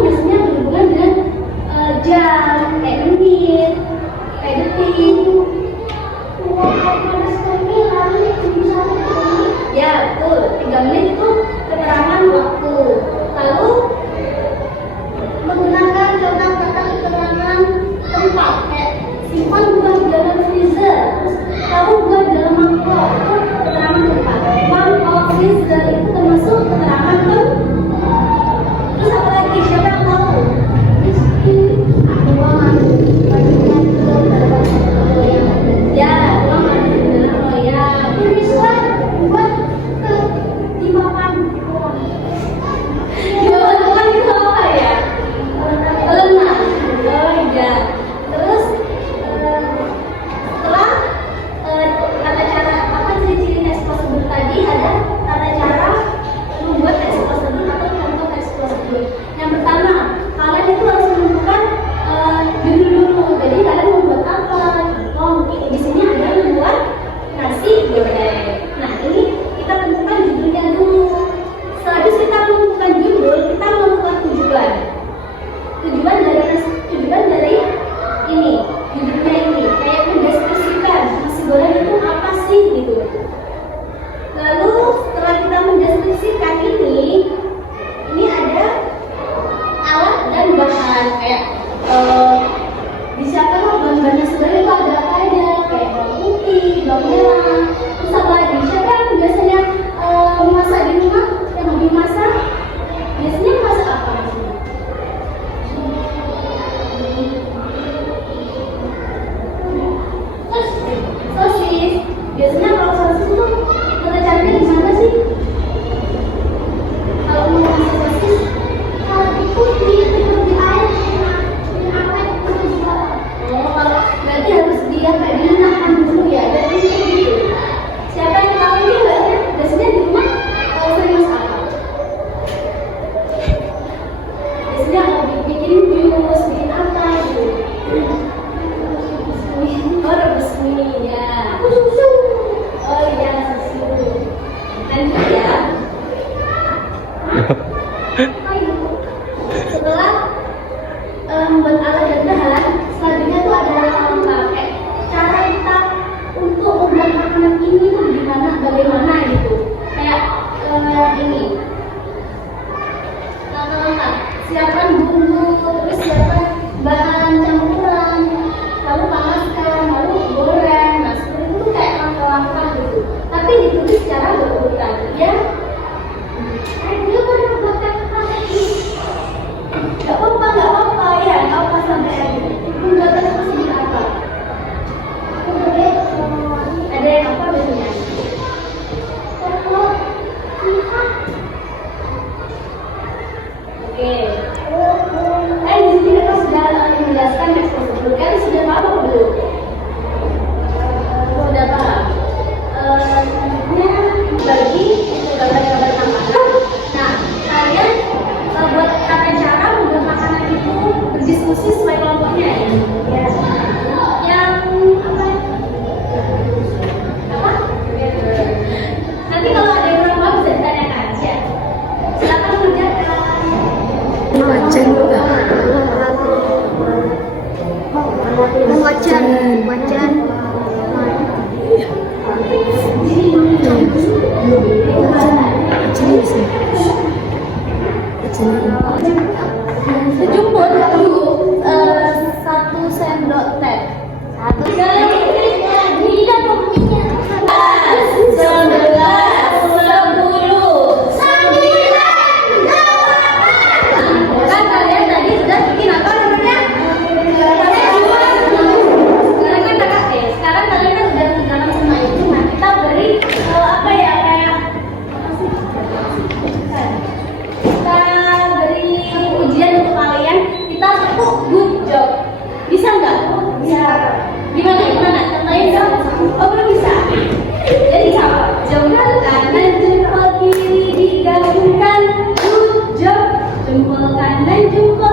biasanya berhubungan dengan jam, kayak menit, kayak detik. Ya betul, 3 menit itu keterangan waktu. Lalu menggunakan contoh kata keterangan tempat, kayak simpan buah di dalam freezer, terus taruh buah di dalam mangkok, itu keterangan tempat. Mangkok, freezer itu termasuk keterangan tempat. Terus apa lagi? Siapa yang tahu? Ya, uang ada di dalam loyang. Bisa buat dimakan. Dimakan itu apa ya? Lemak. Oh iya. Terus setelah tata cara apa ciri-ciri teks prosedur tadi, ada tata cara membuat teks prosedur atau contoh teks prosedur. Yang pertama, kalian itu harus menentukan judul dulu. Jadi kalian membuat apa? Contoh di sini ada membuat nasi goreng. Nah ini kita tentukan judulnya dulu. Setelah kita menentukan judul, kita menentukan tujuan. Tujuan dari ini, judulnya ini, kayak mendeskripsikan nasi goreng itu apa sih gitu. Lalu setelah kita mendeskripsikan ini ada alat dan bahan, kayak disiapkan bahan-bahan nasi goreng itu ada apa aja, kayak bawang putih, bawang merah, terus apa lagi? Siapa yang biasanya memasak di rumah, yang hobi masak? Biasanya masak apa? Sosis. Biasanya kalau sosis itu kita carinya di mana sih? Kalau mau masak sosis, kalau itu di air, di awet itu juga. Oh, kalau berarti harus dia kayak dilenakan dulu ya, berarti gitu. Siapa yang tahu ini mbaknya? Biasanya di rumah sering masak apa? Biasanya bikin jus, bikin apa gitu. Oh, rebus mie ya. Susu. Oh iya, susu. Lanjut ya. Setelah membuat alat dan bahan, selanjutnya tuh ada pakai cara kita untuk membuat makanan ini tuh gimana, bagaimana gitu. Kayak ini. Langkah-langkah. Siapkan bumbu, terus siapkan bahan campuran, lalu panaskan, lalu goreng. Nah, seperti itu kayak langkah-langkah gitu. Tapi ditulis secara berurutan, ya. Dia pernah buatkan apa ini? Gak apa-apa ya. Gak apa sampai aja. Pembuatan seperti apa? Ada yang apa biasanya? Oke. Di sini kita sudah menjelaskan teks prosedur. Kan sudah paham apa belum? Sudah paham. Selanjutnya bagi gambar-gambar makanan. Nah, kalian buat tata cara membuat makanan itu berdiskusi sesuai kelompoknya ya. Yang apa? Apa? Nanti kalau ada yang kurang paham bisa ditanyakan ya. Silakan mengerjakan. Wajan. Sejumput dulu 1 sendok teh. 1 sendok teh. 中国。